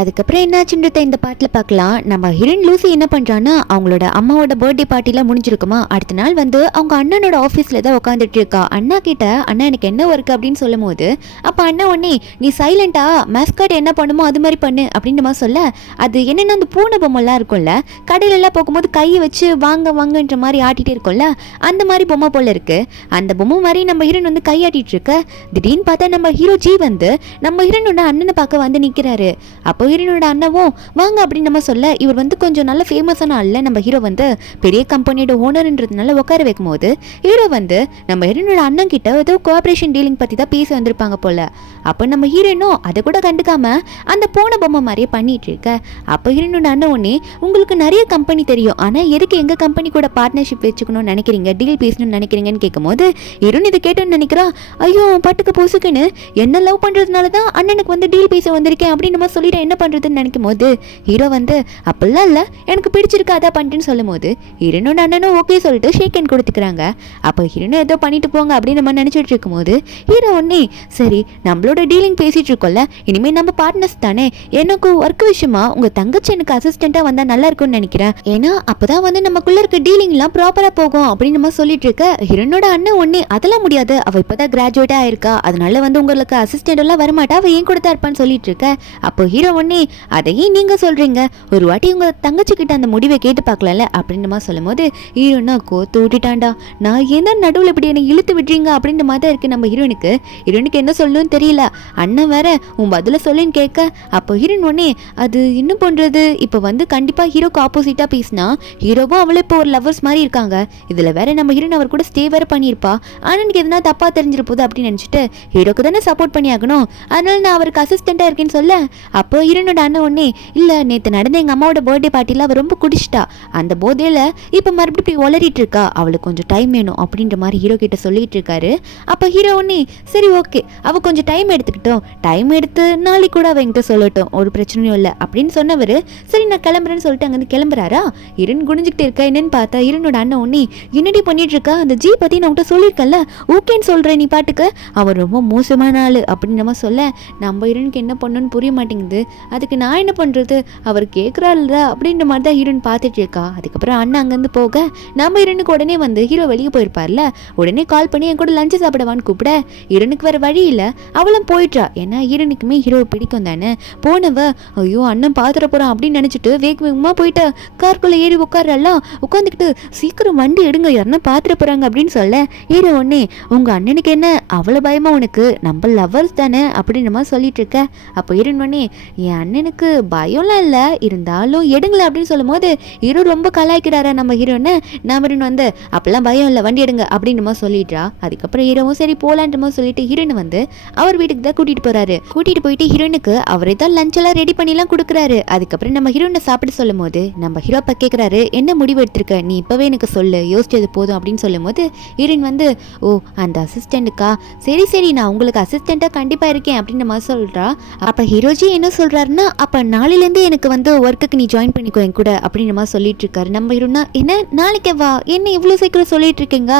அதுக்கப்புறம் என்னாச்சுன்றத இந்த பாட்டில் பார்க்கலாம். நம்ம ஹீரோயின் லூசி என்ன பண்ணுறான்னா, அவங்களோட அம்மாவோட பர்த்டே பார்ட்டிலாம் முடிஞ்சிருக்குமா, அடுத்த நாள் வந்து அவங்க அண்ணனோட ஆஃபீஸில் தான் உட்காந்துட்டு இருக்கா. அண்ணா கிட்ட அண்ணா எனக்கு என்ன ஒர்க் அப்படின்னு சொல்லும் போது, அப்போ அண்ணா உடனே நீ சைலண்டா மேஸ்கார்ட் என்ன பண்ணுமோ அது மாதிரி பண்ணு அப்படின்ற மாதிரி சொல்ல, அது என்னென்னா அந்த பூனை பொம்மைலாம் இருக்கும்ல, கடையிலலாம் போகும்போது கையை வச்சு வாங்க வாங்கன்ற மாதிரி ஆட்டிகிட்டே இருக்கும்ல, அந்த மாதிரி பொம்மை போல் இருக்குது. அந்த பொம்மை மாதிரி நம்ம ஹீரோயின் வந்து கையாட்டிட்டு இருக்க, திடீர்னு பார்த்தா நம்ம ஹீரோ ஜி வந்து நம்ம ஹீரோனோட அண்ணனை பார்க்க வந்து நிற்கிறாரு. அப்போ ஹீரோனோட அண்ணவும் வாங்க அப்படின்னு நம்ம சொல்ல, இவர் வந்து கொஞ்சம் நல்ல ஃபேமஸான ஆள். நம்ம ஹீரோ வந்து பெரிய கம்பெனியோட ஓனர்ன்றதுனால உட்கார வைக்கும் போது ஹீரோ வந்து நம்ம ஹீரோனோட அண்ணன் கிட்ட ஏதோ கோஆப்ரேஷன் டீலிங் பற்றி தான் பேசி வந்திருப்பாங்க போல. அப்போ நம்ம ஹீரோனும் அதை கூட கண்டுக்காம அந்த போன பொம்மை மாதிரியே பண்ணிட்டு இருக்க. அப்போ ஹீரோனோட அண்ணன் ஒன்னே உங்களுக்கு நிறைய கம்பெனி தெரியும், ஆனால் எதுக்கு எங்கள் கம்பெனி கூட பார்ட்னர்ஷிப் வச்சுக்கணும்னு நினைக்கிறீங்க, டீல் பேசணும்னு நினைக்கிறீங்கன்னு கேட்கும் போது ஹீரோன் இதை கேட்டோன்னு நினைக்கிறா, ஐயோ பாட்டுக்கு பொசுக்குன்னு என்ன லவ் பண்ணுறதுனால தான் அண்ணனுக்கு வந்து டீல் பேச வந்திருக்கேன் அப்படின்னு நம்ம சொல்லிட்டு என்ன பண்ணுறதுன்னு நினைக்கும் போது ஹீரோ வந்து அப்படிலாம் இல்லை எனக்கு பிடிச்சிருக்கு அதான் பண்ணிட்டுன்னு சொல்லும் போது ஹீரோனோட அண்ணனும் ஓகே சொல்லிட்டு ஷேக் ஹேண்ட் கொடுத்துக்கிறாங்க. அப்போ ஹீரோனும் ஏதோ பண்ணிட்டு போங்க அப்படின்னு நம்ம நினச்சிட்டு இருக்கும் போது ஹீரோ ஒன்னே சரி நம்மளோட டீலிங் பேசிட்டு இருக்கோம்ல, இனிமேல் நம்ம பார்ட்னர்ஸ் தானே, எனக்கு ஒர்க் விஷயமா உங்கள் தங்கச்சி எனக்கு அசிஸ்டண்ட்டாக வந்தால் நல்லா இருக்கும்னு நினைக்கிறேன், ஏன்னா அப்போதான் வந்து நமக்குள்ளே இருக்க டீலிங்லாம் ப்ராப்பராக போகும் அப்படின்னு நம்ம சொல்லிட்டு இருக்க. ஹீரோனோட அண்ணன் ஒன்னே அதெல்லாம் முடியாது, அவள் இப்போ தான் கிராஜுவேட்டாக ஆயிருக்கா, அதனால வந்து உங்களுக்கு அசிஸ்டண்ட் எல்லாம் வரமாட்டா, அவள் ஏன் கூட தான் இருப்பான்னு சொல்லிட்டு இருக்க. அப்போ ஹீரோ ஒன்னே அதையே நீங்க சொல்றீங்க, ஒரு வாட்டி உங்க தங்கச்சி கிட்ட அந்த முடிவை கேட்டு பார்க்கல அப்படின்ற சொல்லும் போது ஹீரோனா கோத்து விட்டுட்டான்டா, நான் ஏன் நடுவில் இப்படி என்னை இழுத்து விடுறீங்க அப்படின்ற மாதிரி இருக்கு. நம்ம ஹீரோனுக்கு என்ன சொல்லணும்னு தெரியல, அண்ணன் வேற உன் பதில சொல்லுன்னு கேட்க. அப்போ ஹீரோன் ஒன்னே அது இன்னும் பண்றது, இப்போ வந்து கண்டிப்பா ஹீரோக்கு ஆப்போசிட்டா பேசினா ஹீரோவும் அவளும் இப்போ ஒரு லவர்ஸ் மாதிரி இருக்காங்க, இதுல வேற நம்ம ஹீரோன் அவர் கூட ஸ்டே வேற பண்ணியிருப்பா, அண்ணனுக்கு எதுனா தப்பா தெரிஞ்சிரு போகுது அப்படின்னு நினைச்சிட்டு ஹீரோக்கு தானே சப்போர்ட் பண்ணி ஆகணும், அதனால நான் அவருக்கு அசிஸ்டண்டா இருக்கேன்னு சொல்ல. அப்போ ஹீரோனோட அண்ணன் ஒன்னே இல்லை நேற்று நடந்த எங்கள் அம்மாவோட பர்த்டே பார்ட்டியில் அவள் ரொம்ப குடிச்சிட்டா, அந்த போதையில் இப்போ மறுபடியும் உளறிட்டு இருக்கா, அவளுக்கு கொஞ்சம் டைம் வேணும் அப்படின்ற மாதிரி ஹீரோ கிட்ட சொல்லிட்டு இருக்காரு. அப்போ ஹீரோ ஒன்னே சரி ஓகே அவள் கொஞ்சம் டைம் எடுத்துக்கிட்டோம், டைம் எடுத்து நாளைக்கு கூட அவள் என்கிட்ட சொல்லட்டும், ஒரு பிரச்சனையும் இல்லை அப்படின்னு சொன்னவர் சரி நான் கிளம்புறேன்னு சொல்லிட்டு அங்கேருந்து கிளம்புறாரா. ஹீரோன் குடிஞ்சிக்கிட்டு இருக்கா, என்னன்னு பார்த்தா ஹீரோனோட அண்ணன் ஒன்னே என்னடி பண்ணிட்டு இருக்கா, அந்த ஜி பற்றி நான் உன்கிட்ட சொல்லியிருக்கல ஓகேன்னு சொல்கிறேன் நீ பாட்டுக்கு, அவன் ரொம்ப மோசமான ஆள் அப்படின்னு நம்ம சொல்ல, நம்ம ஹீரோனுக்கு என்ன பண்ணணும்னு புரிய மாட்டேங்குது, அதுக்கு நான் என்ன பண்ணுறது அவர் கேட்குறாள்ல அப்படின்ற மாதிரி தான் ஹீரோயின் பார்த்துட்டு இருக்கா. அதுக்கப்புறம் அண்ணன் அங்கேருந்து போக நம்ம ஹீரோனுக்கு உடனே வந்து ஹீரோ வெளியே போயிருப்பார்ல, உடனே கால் பண்ணி என் கூட லஞ்சு சாப்பிடவான்னு கூப்பிட ஹீரோனுக்கு வேறு வழி இல்லை அவளும் போயிட்டா, ஏன்னா ஹீரோனுக்குமே ஹீரோவை பிடிக்கும் தானே. போனவ ஐயோ அண்ணன் பார்த்துட போகிறான் அப்படின்னு நினச்சிட்டு வேகமாக போயிட்டு கார்க்குள்ளே ஏறி உட்காரலாம், உட்காந்துக்கிட்டு சீக்கிரம் வண்டி எடுங்க யாருன்னா பார்த்துட போகிறாங்க அப்படின்னு சொல்ல ஹீரோ ஒன்னே உங்கள் அண்ணனுக்கு என்ன அவ்வளோ பயமா உனக்கு, நம்ம லவர்ஸ் தானே அப்படின்ற மாதிரி சொல்லிட்டு இருக்க. அப்போ ஹீரோன் ஒன்னே என் அண்ணனுக்கு பயம்லாம் இல்லை இருந்தாலும் எடுங்களேன் அப்படின்னு சொல்லும் போது ஹீரோ ரொம்ப கலாய்க்கிறாரா நம்ம ஹீரோன்னு. நம்ம ஹீரோன் வந்து அப்பெல்லாம் பயம் இல்லை வண்டி எடுங்க அப்படின்னு மாதிரி சொல்லிடுறா. அதுக்கப்புறம் ஹீரோவும் சரி போலான்ற மாதிரி சொல்லிட்டு ஹீரோனை வந்து அவர் வீட்டுக்கு தான் கூட்டிட்டு போறாரு. கூட்டிட்டு போயிட்டு ஹீரோனுக்கு அவரே தான் லஞ்ச் எல்லாம் ரெடி பண்ணிலாம் கொடுக்குறாரு. அதுக்கப்புறம் நம்ம ஹீரோனை சாப்பிட சொல்லும் போது நம்ம ஹீரோ அப்பா கேட்குறாரு என்ன முடிவு எடுத்திருக்க நீ இப்பவே எனக்கு சொல்லு யோசிச்சது போதும் அப்படின்னு சொல்லும் போது ஹீரோயின் வந்து ஓ அந்த அசிஸ்டண்ட்டுக்கா சரி சரி நான் உங்களுக்கு அசிஸ்டண்டா கண்டிப்பா இருக்கேன் அப்படின்ற மாதிரி சொல்றா. அப்ப ஹீரோஜி என்ன சொல்றாருன்னா அப்ப நாளையிலேருந்து எனக்கு வந்து ஒர்க்குக்கு நீ ஜாயின் பண்ணிக்கோ என் கூட அப்படின்ற மாதிரி சொல்லிட்டு இருக்காரு. நம்ம ஹீரோனா என்ன நாளைக்கே வா என்ன இவ்வளோ சீக்கிரம் சொல்லிட்டு இருக்கீங்க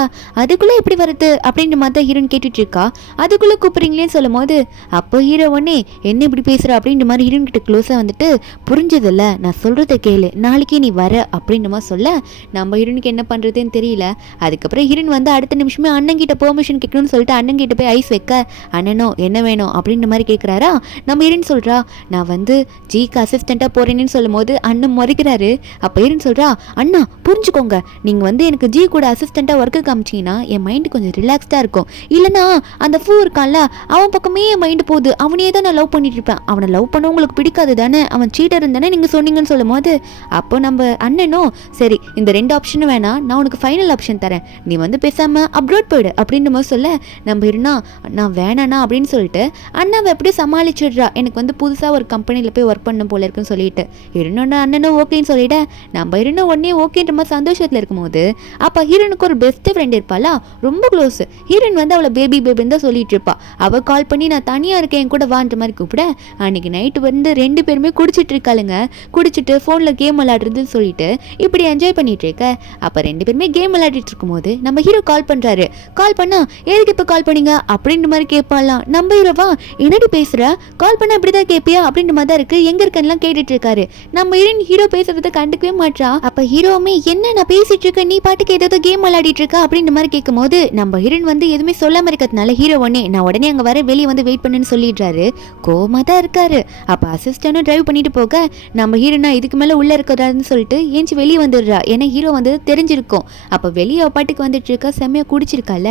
அதுக்குள்ளே எப்படி வருது அப்படின்ற மாதிரி தான் ஹீரோன் கேட்டுட்டு இருக்கா. அதுக்குள்ளே கூப்பிட்றீங்களேன்னு சொல்லும் போது அப்போ ஹீரோ உடனே என்ன இப்படி பேசுற அப்படின்ற மாதிரி ஹீரோன் கிட்ட க்ளோஸாக வந்துட்டு புரிஞ்சதில்ல நான் சொல்கிறத கேளு நாளைக்கே நீ வர அப்படின்ற மாதிரி சொல்ல நம்ம ஹீரோனுக்கு என்ன பண்ணுறதுன்னு தெரியல. அதுக்கப்புறம் ஹீரோன் வந்து அடுத்த நிமிஷமே அண்ணன் கிட்ட பெர்மிஷன் கேட்கணும்னு சொல்லிட்டு அண்ணன் கிட்ட போய் ஐஸ் வைக்க அண்ணனோ என்ன வேணும் அப்படின்ற மாதிரி கேட்குறாரா. நம்ம ஹீரோன் சொல்கிறா நான் வந்து ஜிக்கு அசிஸ்டண்ட்டாக போகிறேன்னு சொல்லும் போது அண்ணன் முறைக்கிறாரு. அப்போ ஹீரோன் சொல்கிறா அண்ணா புரிஞ்சுக்கோங்க நீங்கள் வந்து எனக்கு ஜி கூட அசிஸ்டண்ட்டாக ஒர்க்கு காமிச்சிங்கன்னா என் மைண்டு கொஞ்சம் ரிலாக்ஸ்டாக இருக்கும், இல்லைனா அந்த ஃபூ இருக்கான்ல அவன் பக்கமே என் மைண்டு போகுது அவனையே தான் நான் லவ் பண்ணிட்டு இருப்பேன், அவனை லவ் பண்ண உங்களுக்கு பிடிக்காது தானே அவன் சீட்டர் இருந்தானே நீங்கள் சொன்னீங்கன்னு சொல்லும் போது அப்போ நம்ம அண்ணனும் சரி இந்த ரெண்டு ஆப்ஷனும் வேணாம் நான் உனக்கு ஃபைனல் ஆப்ஷன் தரேன் நீ வந்து பேசாமல் அப்ரோட் போயிடு அப்படின்ற மாதிரி சொல்ல நம்ம இருந்தா நான் வேணாண்ணா அப்படின்னு சொல்லிட்டு அண்ணாவை எப்படியும் சமாளிச்சிடுறா. எனக்கு வந்து புதுசாக ஒரு கம்பெனியில் போய் ஒர்க் பண்ண போல இருக்குன்னு சொல்லிட்டு இருந்தோட அண்ணனும் ஓகேன்னு சொல்லிட்டு நம்ம இருந்தோம் உடனே ஓகேன்ற மாதிரி சந்தோஷத்தில் இருக்கும்போது அப்போ ஹீரோனுக்கு ஒரு பெஸ்ட் ஃப்ரெண்ட் இருப்பாளா ரொம்ப க்ளோஸ். ஹீரோயின் வந்து அவளை பேபி பேபின்னு தான் சொல்லிட்டு இருப்பா. அவள் கால் பண்ணி நான் தனியாக இருக்கேன் என் கூட வான்ற மாதிரி கூப்பிட அன்னைக்கு நைட்டு வந்து ரெண்டு பேருமே குடிச்சிட்டு இருக்காளுங்க. குடிச்சிட்டு ஃபோனில் கேம் விளையாடுறதுன்னு சொல்லிட்டு இப்படி என்ஜாய் பண்ணிட்டு இருக்க. அப்போ ரெண்டு பேருமே கேம் விளையாடிட்டு இருக்கும்போது நம்ம ஹீரோ கால் பண்ணுறாரு. கால் பண்ணா எதுக்கு இப்போ கால் பண்ணீங்க அப்படின்ற மாதிரி கேட்பாலாம். நம்ம ஹீரோவா என்னடி பேசுகிற கால் பண்ண இப்படி தான் கேட்பியா அப்படின்னு அப்படின்ற மாதிரி தான் இருக்கு, எங்க இருக்கன்னு கேட்டுட்டு இருக்காரு. நம்ம ஹீரோயின் ஹீரோ பேசுறத கண்டுக்கவே மாட்டா. அப்ப ஹீரோவுமே என்ன நான் பேசிட்டு இருக்கேன், நீ பாட்டுக்கு ஏதோ கேம் விளையாடிட்டு இருக்க அப்படின்ற மாதிரி கேட்கும் போது நம்ம ஹீரோயின் வந்து எதுவுமே சொல்லாம இருக்கிறதுனால ஹீரோ நான் உடனே அங்க வர வெளியே வந்து வெயிட் பண்ணுன்னு சொல்லிடுறாரு. கோமா தான் இருக்காரு. அப்ப அசிஸ்டன்டும் டிரைவ் பண்ணிட்டு போக நம்ம ஹீரோனா இதுக்கு மேல உள்ள இருக்கக்கூடாதுன்னு சொல்லிட்டு ஏஞ்சி வெளியே வந்துடுறா. ஏன்னா ஹீரோ வந்து தெரிஞ்சிருக்கும். அப்ப வெளியே அவ பாட்டுக்கு வந்துட்டு இருக்கா, செம்மையா குடிச்சிருக்கால.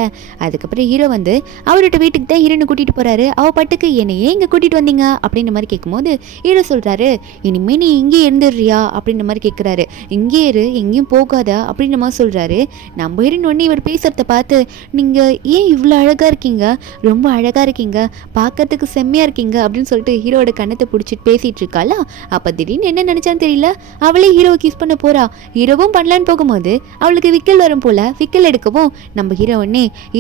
அதுக்கப்புறம் ஹீரோ வந்து அவரோட வீட்டுக்கு தான் ஹீரோனை கூட்டிட்டு போறாரு. அவ பாட்டுக்கு என்னை ஏன் இங்க கூட்டிட்டு வந்தீங்க அப்படின்ற மாதிரி கேட்கும்போது ஹீரோ சொல்றாரு, இனிமே நீ இங்கே இருந்துடுறியா அப்படின்ற மாதிரி கேட்கிறாரு. இங்கே இரு, எங்கேயும் போகாதா அப்படின்ற மாதிரி சொல்றாரு. நம்ம ஹீரோயின் ஒன்னே இவர் பேசுறத பார்த்து, நீங்க ஏன் இவ்வளோ அழகா இருக்கீங்க, ரொம்ப அழகா இருக்கீங்க, பார்க்கறதுக்கு செம்மையா இருக்கீங்க அப்படின்னு சொல்லிட்டு ஹீரோட கண்ணத்தை பிடிச்சிட்டு பேசிட்டு இருக்காளா. அப்ப திடீர்னு என்ன நினைச்சான்னு தெரியல, அவளே ஹீரோ கிஸ் பண்ண போறா. ஹீரோவும் பண்ணலான்னு போகும்போது அவளுக்கு விக்கல் வரும் போல. விக்கல் எடுக்கவும் நம்ம ஹீரோ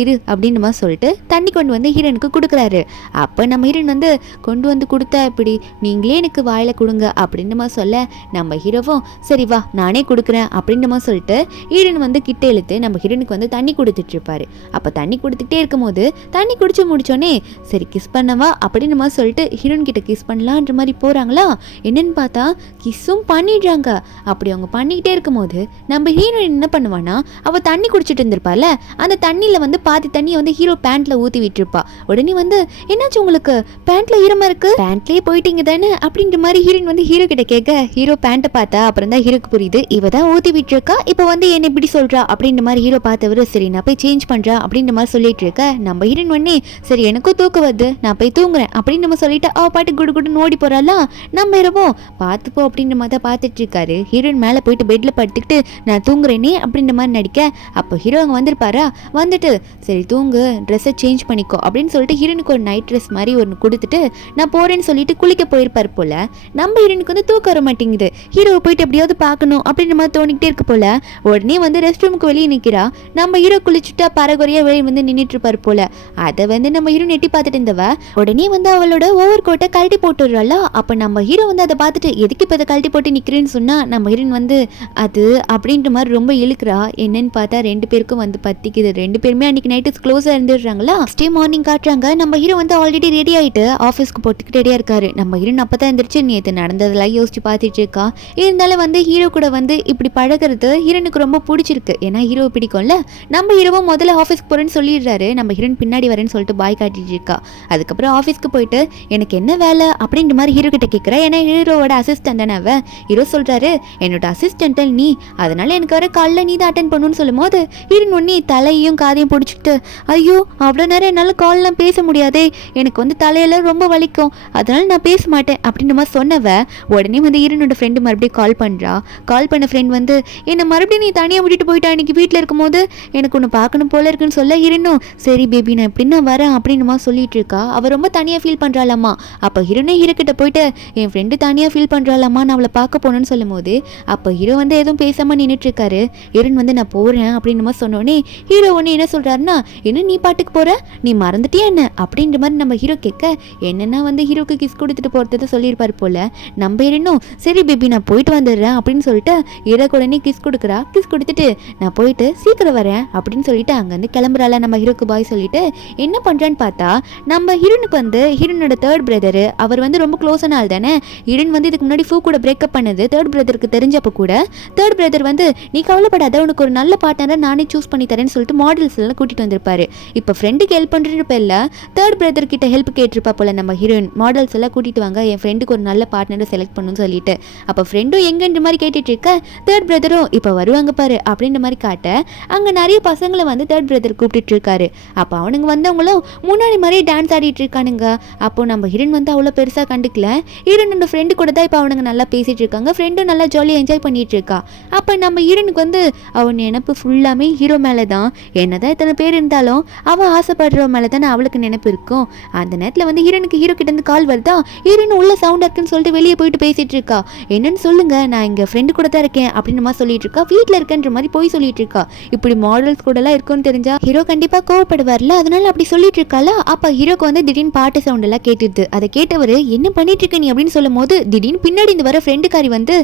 இரு அப்படின்னு மாதிரி சொல்லிட்டு தண்ணி கொண்டு வந்து ஹீரோனுக்கு கொடுக்குறாரு. அப்ப நம்ம ஹீரோன் வந்து கொண்டு வந்து கொடுத்தா இப்படி நீங்களே எனக்கு வாயில கொடுங்க அப்படின்னு மாதிரி சொல்ல நம்ம ஹீரோவும் சரி வா நானே கொடுக்குறேன் அப்படின்னு மாதிரி சொல்லிட்டு ஹீரோன் வந்து கிட்ட இழுத்து நம்ம ஹீரோனுக்கு வந்து தண்ணி கொடுத்துட்டு இருப்பாரு. அப்ப தண்ணி கொடுத்துட்டே இருக்கும்போது தண்ணி குடிச்சு முடிச்சோடனே சரி கிஸ் பண்ணவா அப்படின்னு மாதிரி சொல்லிட்டு ஹீரோன் கிட்ட கிஸ் பண்ணலான்ற மாதிரி போறாங்களா. என்னன்னு பார்த்தா கிஸ்ஸும் பண்ணிடுறாங்க. அப்படி அவங்க பண்ணிக்கிட்டே இருக்கும்போது நம்ம ஹீரோயின் என்ன பண்ணுவானா, அவ தண்ணி குடிச்சிட்டு இருந்திருப்பால, அந்த தண்ணியில வந்து பாதி தண்ணியை வந்து ஹீரோ பேண்ட்ல ஊத்தி விட்டுருப்பா. உடனே வந்து என்னாச்சு உங்களுக்கு, பேண்ட்ல ஈரமா இருக்கு, பேண்ட்லயே போயிட்டீங்க தானே அப்படின்ற மாதிரி ஹீரோயின் வந்து ஹீரோ கிட்ட கேட்க ஹீரோ பேண்ட்டை பார்த்தா அப்புறம் தான் ஹீரோக்கு புரியுது இவ தான் ஊத்தி விட்டுருக்கா, இப்போ வந்து என்ன இப்படி சொல்றா அப்படின்ற மாதிரி ஹீரோ பார்த்தவரு சரி நான் போய் சேஞ்ச் பண்றா அப்படின்ற மாதிரி சொல்லிட்டு இருக்க நம்ம ஹீரோயின் ஒன்னே சரி எனக்கும் தூக்கம் வருது நான் போய் தூங்குறேன் அப்படின்னு நம்ம சொல்லிட்டு அவ பாட்டு குடு குடுன்னு ஓடி போறாளா. நம்ம இரவும் பார்த்துப்போ அப்படின்ற மாதிரி தான் பார்த்துட்டு இருக்காரு. ஹீரோயின் மேலே போயிட்டு பெட்ல படுத்துக்கிட்டு நான் தூங்குறேனே அப்படின்ற மாதிரி நடிக்க அப்போ ஹீரோ அங்கே வந்திருப்பாரா. வந்துட்டு சரி தூங்கு, ட்ரெஸ்ஸை சேஞ்ச் பண்ணிக்கோ அப்படின்னு சொல்லிட்டு ஹீரோனுக்கு ஒரு நைட் ட்ரெஸ் மாதிரி ஒன்று கொடுத்துட்டு நான் போறேன்னு சொல்லிட்டு குளிக்க போயிருப்பார் போல. நம்ம ஹீரோனுக்கு வந்து தூக்கம் வர மாட்டேங்குது. ஹீரோவை போயிட்டு எப்படியாவது பார்க்கணும் அப்படின்ற மாதிரி தோணிக்கிட்டே இருக்கு போல. உடனே வந்து ரெஸ்ட் ரூமுக்கு வெளியே நிற்கிறா. நம்ம ஹீரோ குளிச்சுட்டா பரகுறையா வெளியே வந்து நின்றுட்டு இருப்பார் போல. அதை வந்து நம்ம ஹீரோ நெட்டி பார்த்துட்டு இருந்தவ உடனே வந்து அவளோட ஓவர் கோட்டை கழட்டி போட்டுடுறாளா. அப்போ நம்ம ஹீரோ வந்து அதை பார்த்துட்டு எதுக்கு இப்போ அதை கழட்டி போட்டு நிற்கிறேன்னு சொன்னா நம்ம ஹீரோயின் வந்து அது அப்படின்ற மாதிரி ரொம்ப இழுக்கிறா. என்னன்னு பார்த்தா ரெண்டு பேருக்கும் வந்து பத்திக்குது. ரெண்டு பேருமே அன்னைக்கு நைட்டு க்ளோஸாக இருந்துடுறாங்களா. ஸ்டே மார்னிங் காட்டுறாங்க. நம்ம ஹீரோ வந்து ஆல்ரெடி ரெடி ஆகிட்டு ஆஃபீஸ்க்கு போட்டுக்கிட்டு ரெடியாக இருக்காரு. நம்ம ஹீரோயின் அப்போ தான் எழுந்திரிச்சு நேற்று நடந்ததெல்லாம் யோசிச்சு பார்த்துட்டு இருக்கா. இருந்தாலும் வந்து ஹீரோ கூட வந்து இப்படி பழகிறது ஹீரோனுக்கு ரொம்ப பிடிச்சிருக்கு. ஏன்னா ஹீரோ பிடிக்கும்ல. நம்ம ஹீரோவும் முதல்ல ஆஃபீஸ்க்கு போகிறேன்னு சொல்லிடுறாரு. நம்ம ஹீரோயின் பின்னாடி வரேன்னு சொல்லிட்டு பாய் காட்டிட்டு இருக்கா. அதுக்கப்புறம் ஆஃபீஸ்க்கு போயிட்டு எனக்கு என்ன வேலை அப்படின்ற மாதிரி ஹீரோ கிட்ட கேட்குறா. ஏன்னா ஹீரோவோட அசிஸ்டன்ட் தானே அவ. ஹீரோ சொல்றாரு என்னோட அசிஸ்டன்ட் நீ, அதனால எனக்கு வர காலில் நீ தான் அட்டென்ட் பண்ணுன்னு சொல்லும் போது ஹீரோயின் ஒன்னே தலையையும் காதையும் பிடிச்சிக்கிட்டு ஐயோ அவ்வளோ நேரம் என்னால் கால்லாம் பேச முடியாதே, எனக்கு வந்து தலையெல்லாம் ரொம்ப வலிக்கும், அதனால நான் பேச மாட்டேன் அப்படின்ற மாதிரி சொன்னவ உடனே வந்து ஹீரோனோட ஃப்ரெண்டு மறுபடியும் கால் பண்ணுறா. கால் பண்ண ஃப்ரெண்ட் வந்து என்னை மறுபடியும் நீ தனியாக விட்டுட்டு போயிட்டா, இன்னைக்கு வீட்டில் இருக்கும்போது எனக்கு ஒன்று பார்க்கணும் போல இருக்குன்னு சொல்ல ஹீரோனும் சரி பேபி நான் எப்படின்னா வரேன் அப்படின்னு மாதிரி சொல்லிட்டு இருக்கா. அவள் ரொம்ப தனியாக ஃபீல் பண்ணுறாளாமா. அப்போ ஹீரோனே ஹீரோ கிட்ட போயிட்டு என் ஃப்ரெண்டு தனியாக ஃபீல் பண்ணுறாளாமா நான் அவளை பார்க்க போகணுன்னு சொல்லும் போது அப்போ ஹீரோ வந்து எதுவும் பேசாமல் நின்றுட்டு இருக்காரு. ஹீரோன் வந்து நான் போகிறேன் அப்படின்னு மாதிரி சொன்னோடனே ஹீரோ ஒன்று என்ன சொல்கிறாருன்னா என்ன நீ பாட்டுக்கு போகிற, நீ மறந்துட்டியா என்ன அப்படின்ற மாதிரி நம்ம ஹீரோ கேட்க என்னென்னா வந்து ஹீரோக்கு கிஸ் கொடுத்துட்டு போகிறத சொல்லியிருப்பார் போல. நம்ம ஹீரோனும் சரி பேபி நான் போயிட்டு வந்துடுறேன் அப்படின்னு சொல்லிட்டு ஹீரோக்கு உடனே கிஸ் கொடுக்குறா. கிஸ் கொடுத்துட்டு நான் போயிட்டு சீக்கிரம் வரேன் அப்படின்னு சொல்லிட்டு அங்கேருந்து கிளம்புறாளா. நம்ம ஹீரோக்கு பாய் சொல்லிட்டு என்ன பண்ணுறான்னு பார்த்தா நம்ம ஹீரோனுக்கு வந்து ஹீரோனோட தேர்ட் பிரதர் அவர் வந்து ரொம்ப க்ளோஸான ஆள் தானே. ஹீரோன் வந்து இதுக்கு முன்னாடி ஃபூ கூட பிரேக்கப் பண்ணது தேர்ட் பிரதருக்கு தெரிஞ்சப்போ கூட தேர்ட் பிரதர் வந்து நீ கவலைப்படாத உனக்கு ஒரு நல்ல பார்ட்னரை நானே சூஸ் பண்ணி தரேன்னு சொல்லிட்டு மாடல்ஸ் எல்லாம் கூட்டிட்டு வந்திருப்பாரு. இப்போ ஃப்ரெண்டுக்கு ஹெல்ப் பண்ணுற பேர்ல தேர்ட் பிரதர் கிட்ட ஹெல்ப் கேட்டிருப்பா போல நம்ம ஹீரோயின். மாடல்ஸ் எல்லாம் கூட்டிட்டு வாங்க என் ஃப்ரெண்டுக்கு ஒரு நல்ல பார்ட்னரை செலக்ட் பண்ணணும்னு சொல்லிட்டு அப்போ ஃப்ரெண்டும் எங்கன்ற மாதிரி கேட்டுட்டு இருக்க தேர்ட் பிரதரும் இப்போ வருவாங்க பாரு அப்படின்ற மாதிரி காட்ட அங்கே நிறைய பசங்களை வந்து தேர்ட் பிரதர் கூப்பிட்டு இருக்காரு. அப்போ அவனுங்க வந்தவங்களும் முன்னாடி மாதிரியே டான்ஸ் ஆடிட்டு இருக்கானுங்க. அப்போ நம்ம ஹீரோயின் வந்து அவ்வளோ பெருசாக கண்டுக்கல. ஹீரோனோட ஃப்ரெண்டு கூட தான் இப்போ அவனுங்க நல்லா பேசிட்டு இருக்காங்க. ஃப்ரெண்டும் நல்லா ஜாலியாக என்ஜாய் பண்ணிட்டு இருக்கா. அப்போ நம்ம ஹீரோனுக்கு வந்து அவன் நினைப்பு ஃபுல்லாமே ஹீரோ மேலே தான். என்னதான் இத்தனை பேர் இருந்தாலும் அவன் ஆசைப்படுற மேலே தானே அவளுக்கு நினைப்பு இருக்கும். அந்த நேரத்தில் வந்து ஹீரோனுக்கு ஹீரோ கிட்ட இருந்து கால் வருதா. ஹீரோயின் உள்ள சவுண்ட் இருக்குன்னு சொல்லிட்டு வெளியே போயிட்டு பேசிட்டு இருக்கா. என்னன்னு சொல்லுங்க நான் எங்கள் ஃப்ரெண்டு கூட தான் இருக்கேன் அப்படின்னு மாதிரி சொல்லிட்டு இருக்கா. வீட்டில் இருக்கேன்ற மாதிரி போய் சொல்லிட்டு இருக்கா. இப்படி மாடல்ஸ் கூட எல்லாம் இருக்குன்னு தெரிஞ்சா ஹீரோ கண்டிப்பாக கோவப்படுவார்ல, அதனால அப்படி சொல்லிட்டு இருக்கால. அப்போ ஹீரோக்கு வந்து திடீர்னு பாட்டு சவுண்ட் எல்லாம் கேட்டுது. அதை கேட்டவர் என்ன பண்ணிட்டு இருக்க நீ அப்படின்னு சொல்லும் போது திடீர்னு பின்னாடி இந்த வர ஃப்ரெண்டுக்காரி வந்து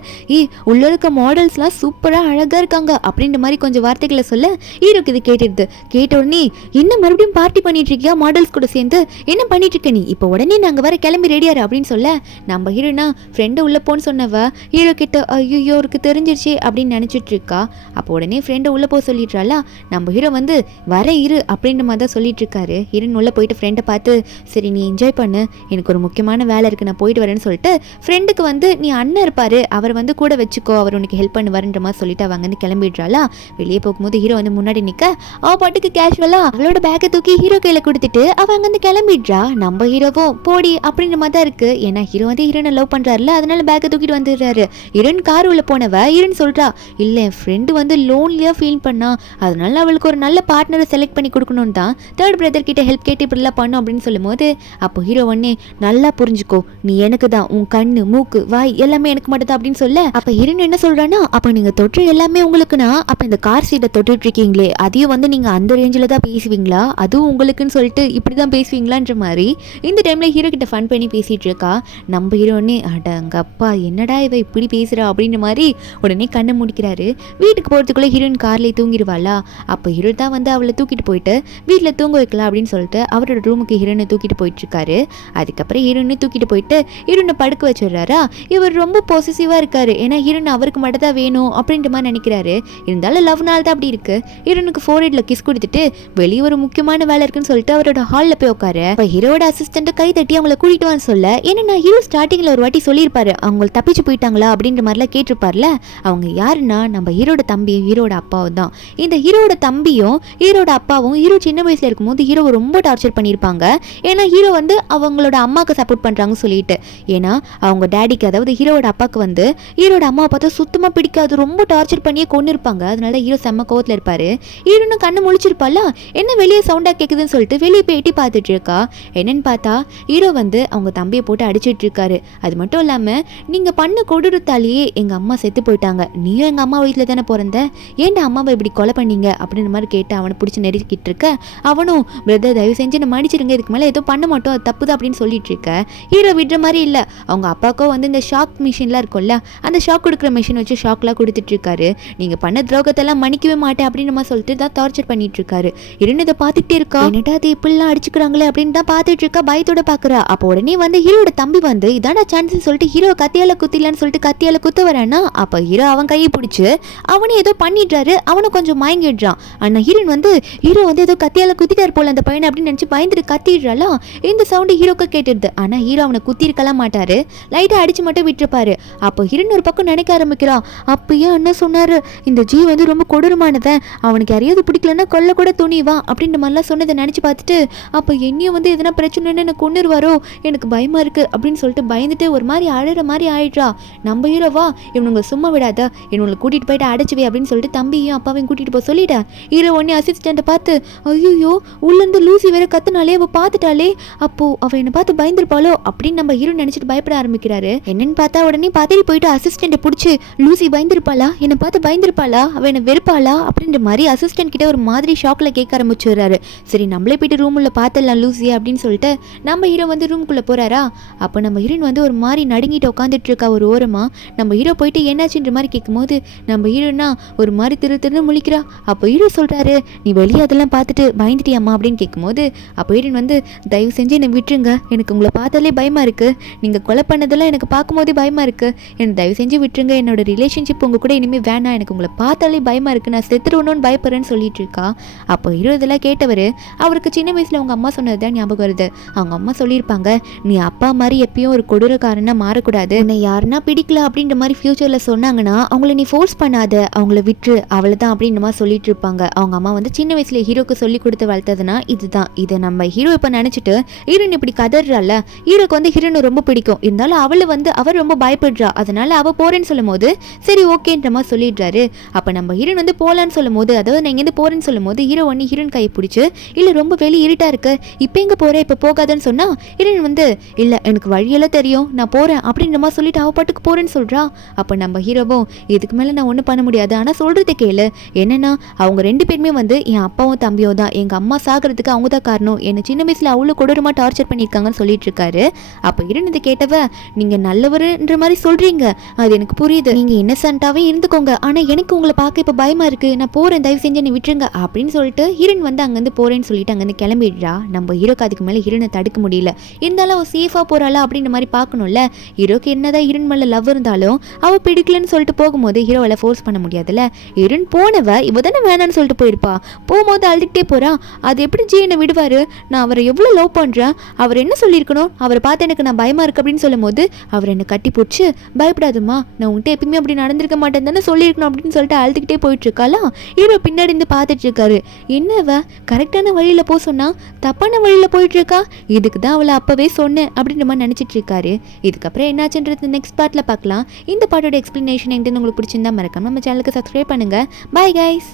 உள்ள இருக்க மாடல்ஸ்லாம் சூப்பராக அழகாக இருக்காங்க அப்படின்ற மாதிரி கொஞ்சம் வார்த்தைகளை சொல்ல ஹீரோக்கு இது கேட்டுடுது. கேட்ட உடனே என்ன மறுபடியும் பார்ட்டி பண்ணிட்டு இருக்கியா மாடல்ஸ் கூட சேர்ந்து, என்ன பண்ணிட்டு இருக்க நீ, இப்போ உடனே நாங்கள் வர கிளம்பி ரெடியாரு அப்படின்னு அப்படின்னு சொல்ல நம்ம ஹீரோனா ஃப்ரெண்டு உள்ள போன்னு சொன்னவ ஹீரோ கிட்ட ஐயோ அவருக்கு தெரிஞ்சிருச்சு அப்படின்னு நினைச்சிட்டு இருக்கா. அப்போ உடனே ஃப்ரெண்டை உள்ள போக சொல்லிடுறாளா. நம்ம ஹீரோ வந்து வர இரு அப்படின்ற மாதிரி தான் சொல்லிட்டு இருக்காரு. ஹீரோன் உள்ள போயிட்டு ஃப்ரெண்டை பார்த்து சரி நீ என்ஜாய் பண்ணு, எனக்கு ஒரு முக்கியமான வேலை இருக்கு, நான் போயிட்டு வரேன்னு சொல்லிட்டு ஃப்ரெண்டுக்கு வந்து நீ அண்ணன் இருப்பாரு அவர் வந்து கூட வச்சுக்கோ, அவர் உனக்கு ஹெல்ப் பண்ணுவாருன்ற மாதிரி சொல்லிட்டு அவங்க வந்து கிளம்பிடுறாளா. வெளியே போகும்போது ஹீரோ வந்து முன்னாடி நிக்க அவ பாட்டுக்கு கேஷுவலா அவளோட பேக்கை தூக்கி ஹீரோ கையில கொடுத்துட்டு அவ அங்க வந்து கிளம்பிடுறா. நம்ம ஹீரோவும் போடி அப்படின்ற மாதிரி தான் இருக்கு. ஏன்னா ஹீரோ வந்து ஹீரோனை லவ் பண்றாருல, அதனால பேக்கை தூக்கிட்டு வந்துடுறாரு. ஹீரோன் கார் உள்ள போனவ ஹீரோன் சொல்றா இல்ல என் ஃப்ரெண்டு வந்து லோன்லியா ஃபீல் பண்ணா, அதனால அவளுக்கு ஒரு நல்ல பார்ட்னரை செலக்ட் பண்ணி கொடுக்கணும் தான் தேர்ட் பிரதர் கிட்ட ஹெல்ப் கேட்டு இப்படிலாம் பண்ணும் அப்படின்னு சொல்லும் போது அப்போ ஹீரோ ஒன்னே நல்லா புரிஞ்சுக்கோ, நீ எனக்கு தான், உன் கண்ணு மூக்கு வாய் எல்லாமே எனக்கு மட்டும் தான் அப்படின்னு சொல்ல அப்ப ஹீரோன் என்ன சொல்றான்னா அப்ப நீங்க தொற்று எல்லாமே உங்களுக்குன்னா அப்ப இந்த கார் சீட்டை தொட்டுட்டு இருக்கீங்களே அதையும் வந்து நீங்க அந்த ரேஞ்சில தான் பேசுவீங்களா, அதுவும் உங்களுக்குன்னு சொல்லிட்டு இப்படிதான் பேசுவீங்களான்ற மாதிரி இந்த டைம்ல ஹீரோ கிட்ட ஃபன் பண்ணி பேசிட்டு இருக்கா. நம்ம ஹீரோனே அடங்கப்பா என்னடா இவ இப்படி பேசுறா அப்படின்ற மாதிரி உடனே கண்ணை முடிக்கிறாரு. வீட்டுக்கு போறதுக்குள்ள ஹீரோயின் கார்லயே தூங்கிடுவாளா. அப்போ ஹீரோ தான் வந்து அவளை தூக்கிட்டு போயிட்டு வீட்டில் தூங்க வைக்கலாம் அப்படின்னு சொல்லிட்டு அவரோட ரூமுக்கு ஹீரோனை தூக்கிட்டு போயிட்டு இருக்காரு. அதுக்கப்புறம் ஹீரோனை தூக்கிட்டு போயிட்டு ஹீரோனை படுக்க வச்சிடுறாரா. இவர் ரொம்ப பொசிசிவா இருக்காரு, ஏன்னா ஹீரோன் அவருக்கு மட்டும் தான் வேணும் அப்படின்ற மாதிரி நினைக்கிறாரு. இருந்தாலும் லவ்னால தான் அப்படி இருக்கு. ஹீரோனுக்கு ஃபோர்ஹெட்ல கிஸ் கொடுத்துட்டு வெளியே ஒரு முக்கியமான வேலை இருக்குன்னு சொல்லிட்டு அவரோட ஹாலில் போய் உட்காரு. இப்போ ஹீரோட அசிஸ்டன்ட் கை தட்டி அவங்களை கூட்டிட்டு வான்னு சொல்ல ஏன்னா ஹீரோ ஸ்டார்டிங்ல ஒரு வாட்டி சொல்லியிருப்பாரு அவங்க தப்பிச்சு போயிட்டாங்களா அப்படின்ற மாதிரிலாம் கேட்டிருப்பார்ல. அவங்க யாருன்னா நம்ம ஹீரோட தம்பி ஹீரோட அப்பாவும் தான். இந்த ஹீரோட தம்பியும் ஹீரோட அப்பாவும் ஹீரோ சின்ன வயசுல இருக்கும்போது ஹீரோவை ரொம்ப டார்ச்சர் பண்ணியிருப்பாங்க. ஏன்னா ஹீரோ வந்து அவங்களோட அம்மாவுக்கு சப்போர்ட் பண்றாங்கன்னு சொல்லிட்டு, ஏன்னா அவங்க டேடிக்கு அதாவது ஹீரோட அப்பாவுக்கு வந்து ஹீரோட அம்மாவை பார்த்தா சுத்தமா பிடிக்காது, ரொம்ப டார்ச்சர் பண்ணியே கொண்டு இருப்பாங்க. அதனால ஹீரோ செம்ம கோவத்தில் இருப்பாரு. ஹீரோனும் கண்ணு முழிச்சிருப்பால, என்ன வெளியே சவுண்டா கேட்குதுன்னு சொல்லிட்டு வெளியே போய் எட்டி பார்த்துட்டு இருக்கா. என்னன்னு பார்த்தா ஹீரோ வந்து அவங்க தம்பியை போட்டு அடிச்சிட்டு இருக்காரு. அது மட்டும் இல்லாம நீங்க பண்ண கொடூரத்தாலேயே எங்க அம்மா செத்து போயிட்டாங்க, நீயும் எங்க அம்மா வீட்டில் தானே பிறந்த, ஏன்டா அம்மாவை இப்படி கொலை பண்ணீங்க அப்படின்ற மாதிரி கேட்டு அவனை பிடிச்சி நெருக்கிட்டு இருக்க. அவனும் பிரதர் தயவு செஞ்சு நான் மன்னிச்சிருங்க, இதுக்கு மேலே எதுவும் பண்ண மாட்டோம், அது தப்பு தான் அப்படின்னு சொல்லிட்டு இருக்க. ஹீரோ விடுற மாதிரி இல்லை. அவங்க அப்பாக்கோ வந்து இந்த ஷாக் மிஷின்லாம் இருக்கும்ல, அந்த ஷாக் கொடுக்குற மிஷின் வச்சு ஷாக்லாம் கொடுத்துட்டு இருக்காரு. நீங்க பண்ண துரோகத்தெல்லாம் மன்னிக்கவே மாட்டேன் அப்படின்னு நம்ம சொல்லிட்டு தான் டார்ச்சர் பண்ணிட்டு இருக்காரு. இருந்து இதை பார்த்துட்டே இருக்கா. என்னடா அது இப்படிலாம் அடிச்சுக்கிறாங்களே அப்படின்னு தான் பார்த்துட்டு இருக்கா, பயத்தோட பாக்குறா. அப்போ உடனே வந்து ஹீரோட தம்பி வந்து இதான சான்ஸ் சொல்லிட்டு ஹீரோ கத்தியால குத்திலான்னு சொல்லிட்டு கத்தியால குத்த வரானா. அப்ப ஹீரோ அவன் கையை பிடிச்சு அவனே ஏதோ பண்ணிடுறாரு. அவனும் கொஞ்சம் மயங்கிடுறான். ஆனா ஹீரோன் வந்து ஹீரோ வந்து ஏதோ கத்தியால குத்திட்டாரு போல அந்த பையனை அப்படின்னு நினைச்சு பயந்துட்டு கத்திடுறாளா. இந்த சவுண்டு ஹீரோக்கு கேட்டுருது. ஆனா ஹீரோ அவனை குத்திருக்கலாம் மாட்டாரு, லைட்டா அடிச்சு மட்டும் விட்டுருப்பாரு. அப்போ ஹீரோன் ஒரு பக்கம் நினைக்க ஆரம்பிக்கிறான், அப்பயே அண்ணா சொன்னாரு இந்த ஜீ வந்து ரொம்ப கொடூரமானவன், அவனுக்கு யாரையாவது பிடிக்கலன்னா கொல்ல கூட துணிவா அப்படின்ற மாதிரிலாம் சொன்னதை நினைச்சு பார்த்துட்டு அப்போ என்னையும் வந்து எதனா பிரச்சனைன்னு எனக்கு கொண்டுருவாரோ எனக்கு பயமா இருக்கு அப்படின்னு சொல்லிட்டு பயந்துட்டு ஒரு மாதிரி அழற மாதிரி ஆயிடுறா. நம்ம ஹீரோவா இவனுங்களை சும்மா விடாத, இவனுங்களை கூட்டிட்டு போயிட்டு அடைச்சுவே அப்படின்னு சொல்லிட்டு தம்பியும் அப்பாவையும் கூட்டிட்டு போய் சொல்லிட்டேன். ஹீரோ ஒன்னே அசிஸ்டண்ட்டை பார்த்து ஐயோ உள்ளேருந்து லூசி வேற கத்துனாலே அவ பார்த்துட்டாலே, அப்போ அவ என்னை பார்த்து பயந்துருப்பாளோ அப்படின்னு நம்ம ஹீரோ நினைச்சிட்டு பயப்பட ஆரம்பிக்கிறாரு. என்னன்னு பார்த்தா உடனே பார்த்துட்டு போயிட்டு அசிஸ்டண்ட்டை பிடிச்சி லூசி பயந்துருப்பாளா, என்னை பார்த்து பயந்துருப்பாளா, அவ என்ன வெறுப்பாளா அப்படின்ற மாதிரி அசிஸ்டன்ட் கிட்ட ஒரு மாதிரி ஷாக்ல கேட்க ஆரம்பிச்சுறாரு. சரி நம்மளே போயிட்டு ரூமுள்ள பார்த்துடலாம் லூசி அப்படின்னு சொல்லிட்டு நம்ம ஹீரோ வந்து ரூமுக்குள்ள போறாரா. அப்போ நம்ம ஹீரோன் வந்து ஒரு மாதிரி நடுங்கிட்டு உட்காந்துட்டு இருக்கா ஒரு ஓரமா. நம்ம ஹீரோ போயிட்டு என்னாச்சுன்ற மாதிரி கேட்கும்போது நம்ம ஹீரோனா ஒரு மாதிரி திரு முழிக்கிறா. அப்போ ஹீரோ சொல்றாரு நீ வெளியே அதெல்லாம் பார்த்துட்டு பயந்துட்டியாம்மா அப்படின்னு கேட்கும்போது அப்போ ஹீரோன் வந்து தயவு செஞ்சு என்னை விட்டுருங்க, எனக்கு உங்களை பார்த்தாலே பயமா இருக்கு, நீங்க கொலை பண்ணதெல்லாம் எனக்கு பார்க்கும்போதே பயமா இருக்கு, என்னை தயவு செஞ்சு விட்டுருங்க, என்னோட ரிலேஷன்ஷிப் உங்க கூட இனிமேல் வேணாம், எனக்கு உங்களை பார்த்தாலே பயமா இருக்கு, நான் செத்துருவணும்னு பயப்படுறேன்னு சொல்லிட்டு இருக்கா. அப்போ ஹீரோ இதெல்லாம் கேட்டவர் அவருக்கு சின்ன வயசுல அவங்க அம்மா சொன்னது தான் ஞாபகம் வருது. அவங்க அம்மா சொல்லியிருப்பாங்க நீ அப்பா மாதிரி எப்பயும் ஒரு கொடூரக்காரனா மாறக்கூடாது, உன்னை யாருன்னா பிடிக்கல அப்படின்ற மாதிரி ஃபியூச்சர்ல சொன்னாங்கன்னா அவங்கள நீ ஃபோர்ஸ் பண்ணாத, அவங்கள விட்டு அவ்வளவுதான் அப்படின்ற மாதிரி சொல்லிட்டு இருப்பாங்க. அவங்க அம்மா வந்து சின்ன வயசுல ஹீரோக்கு சொல்லி கொடுத்து வளர்த்ததுன்னா இதுதான். இதை நம்ம ஹீரோ இப்ப நினைச்சிட்டு ஹீரோன் இப்படி கதறால, ஹீரோக்கு வந்து ஹீரோனை ரொம்ப பிடிக்கும், இருந்தாலும் அவளை வந்து அவர் ரொம்ப பயப்படுறா, அதனால அவ போறேன்னு சொல்லும் போது சரி ஓகேன்ற மாதிரி சொல்லிடுறாரு. அப்ப நம்ம ஹீரோன் வந்து போலான்னு சொல்லும் போது அதாவது நான் இங்கேருந்து போறேன்னு சொல்லும் போது ஹீரோ ஒன்னு ஹீரோன் கையை பிடிச்சு இல்ல ரொம்ப வெளியே இருட்டா இருக்கு இப்ப எங்க போற இப்ப போகாதன்னு சொன்னா ஹீரோன் வந்து இல்ல எனக்கு வழியெல்லாம் தெரியும் நான் போறேன் அப்படின்ற மாதிரி சொல்லிட்டு அவ பாட்டுக்கு போறேன்னு சொல்றா. அப்ப நம்ம ஹீரோவும் இதுக்கு மேல நான் ஒன்றும் பண்ண முடியாது, ஆனா சொல்றதை கேளு, என்னன்னா அவங்க ரெண்டு பேருமே வந்து என் அப்பாவும் தம்பியும் தான், எங்க அம்மா சாகிறதுக்கு அவங்க தான் காரணம், என்னை சின்ன வயசுல அவ்வளோ கொடூரமா டார்ச்சர் பண்ணியிருக்காங்கன்னு சொல்லிட்டு இருக்காரு. அப்ப இருந்தது கேட்டவ நீங்க நல்லவருன்ற மாதிரி சொல்றீங்க, அது எனக்கு புரியுது, நீங்க இன்னசென்ட்டாவே இருந்துக்கோங்க, ஆனா எனக்கு உங்களை பார்க்க இப்ப பயமா இருக்கு, நான் போறேன் தயவு செஞ்சு என்னை விட்டுருங்க அப்படின்னு சொல்லிட்டு ஹீரோன் வந்து அங்கிருந்து போறேன்னு சொல்லிட்டு அங்கிருந்து கிளம்பிடுறா. நம்ம ஹீரோக்கு அதுக்கு மேல ஹீரோனை தடுக்க முடியல, இருந்தாலும் அவ சேஃபா போறாளா அப்படின்ற மாதிரி பார்க்கணும்ல. ஹீரோக்கு என்னதான் ஹீரோயின் மேல லவ் இருந்தாலும் அவ பிடிக்கலன்னு சொல்லிட்டு போகும்போது ஹீரோவால ஃபோர்ஸ் பண்ண முடியாதுல்ல. ஹீரோயின் போனவ இவ தானே வேணான்னு சொல்லிட்டு போயிருப்பா. போகும்போது அழுதுகிட்டே போறா. அது எப்படி ஜி என்னை விடுவாரு? நான் அவரை எவ்வளோ லவ் பண்றேன். அவர் என்ன சொல்லியிருக்கணும்? அவரை பார்த்து எனக்கு நான் பயமா இருக்கு அப்படின்னு சொல்லும் போது அவர் என்ன கட்டி பிடிச்சி பயப்படாதுமா, நான் உன்கிட்ட எப்பயுமே அப்படி நடந்திருக்க மாட்டேன் தானே சொல்லியிருக்கணும் அப்படின்னு சொல்லிட்டு அழுதுகிட்டே போயிட்டு இருக்காளா. ஹீரோ பின்னாடி இருந்து பார்த்துட்டு இருக்காரு. என்னவ கரெக்டான வழியில போ சொன்னா தப்பான வழியில போயிட்டு இருக்கா. இதுக்கு தான் அவளை அப்பவே சொன்னேன் அப்படின்ற மாதிரி நினைச்சிட்டு இருக்காரு. இதுக்கப்புறம் என்னாச்சுன்றது நெக்ஸ்ட் பார்ட்ல பார்க்கலாம். இந்த பாட்டோட எக்ஸ்பிளனேஷன் எங்கிட்ட உங்களுக்கு பிடிச்சிருந்தா மறக்காம நம்ம சேனலுக்கு சப்ஸ்கிரைப் பண்ணுங்க. Bye guys.